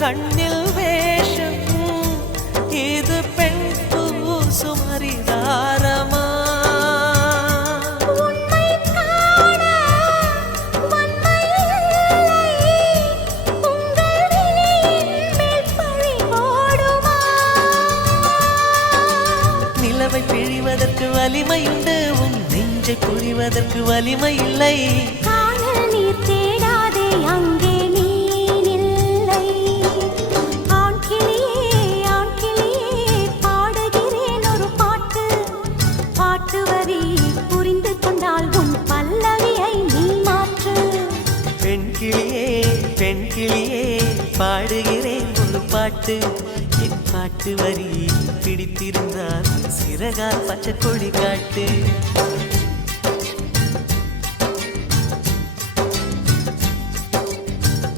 கண்ணில் வேஷம் இது பெண் பூசும் அரிதாரமா நிலவை பிழிவதற்கு வலிமையுண்டு உன் நெஞ்சை புரிவதற்கு வலிமை இல்லை காணல் நீர் தேடாதே அங்கே நீர் இல்லை ஆண் கிளியே பாடுகிறேன் ஒரு பாட்டு பாட்டு வரி புரிந்து கொண்டால் உன் பல்லவியை நீ மாற்று பெண் கிளியே பாடுகிறேன் ஒரு பாட்டு என் பாட்டு வரி பிடித்திருந்தால் சிறகால் பச்சை கொடி காட்டு